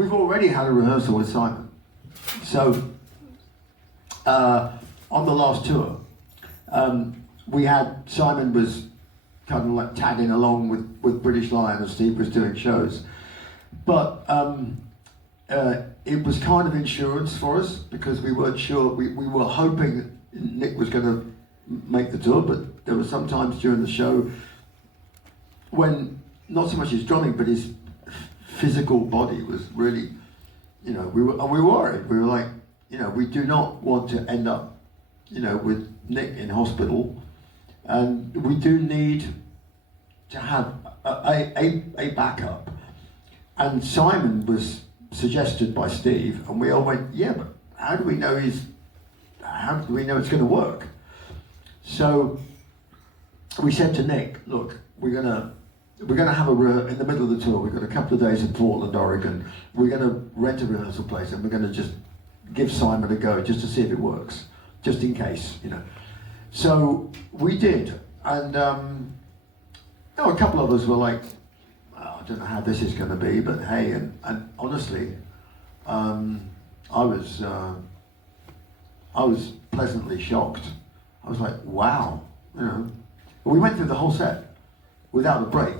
we've already had a rehearsal with Simon. So on the last tour, we had Simon was kind of like tagging along with British Lion as Steve was doing shows, but it was kind of insurance for us because we weren't sure. We were hoping Nick was going to make the tour, but there were some times during the show when not so much his drumming, but his physical body was really, we were worried. We were like, we do not want to end up, with Nick in hospital, and we do need to have a backup. And Simon was suggested by Steve, and we all went, yeah, but how do we know it's going to work? So we said to Nick, look, we're gonna have in the middle of the tour. We've got a couple of days in Portland, Oregon. We're gonna rent a rehearsal place, and we're gonna just give Simon a go, just to see if it works, just in case, So we did, and a couple of us were like, I don't know how this is going to be, but hey, and honestly, I was pleasantly shocked. I was like, wow, We went through the whole set without a break,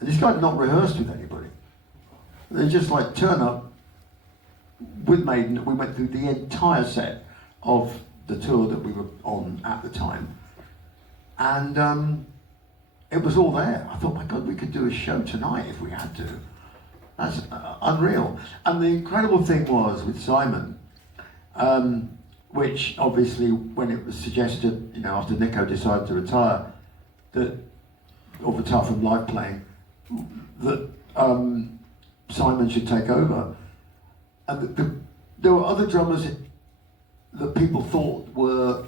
and this guy had not rehearsed with anybody. They just like turn up with Maiden. We went through the entire set of the tour that we were on at the time, and it was all there. I thought, my God, we could do a show tonight if we had to. That's unreal. And the incredible thing was with Simon, which obviously when it was suggested, after Nicko decided to retire, or retire from live playing, that Simon should take over. And there were other drummers that people thought were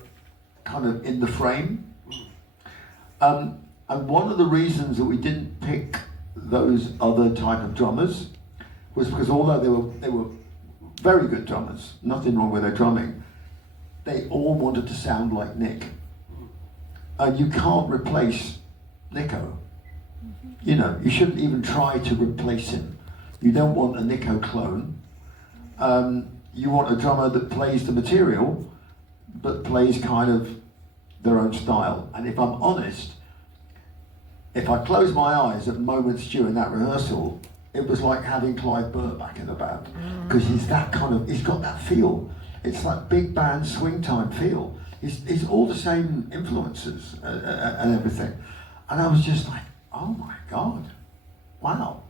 kind of in the frame. And one of the reasons that we didn't pick those other type of drummers was because although they were very good drummers, nothing wrong with their drumming, they all wanted to sound like Nick. And you can't replace Nicko. You shouldn't even try to replace him. You don't want a Nicko clone. You want a drummer that plays the material, but plays kind of their own style. And if I'm honest, if I close my eyes at moments during that rehearsal, it was like having Clive Burr back in the band, because he's got that feel. It's like big band swing time feel. It's all the same influences and everything. And I was just like, oh my God, wow.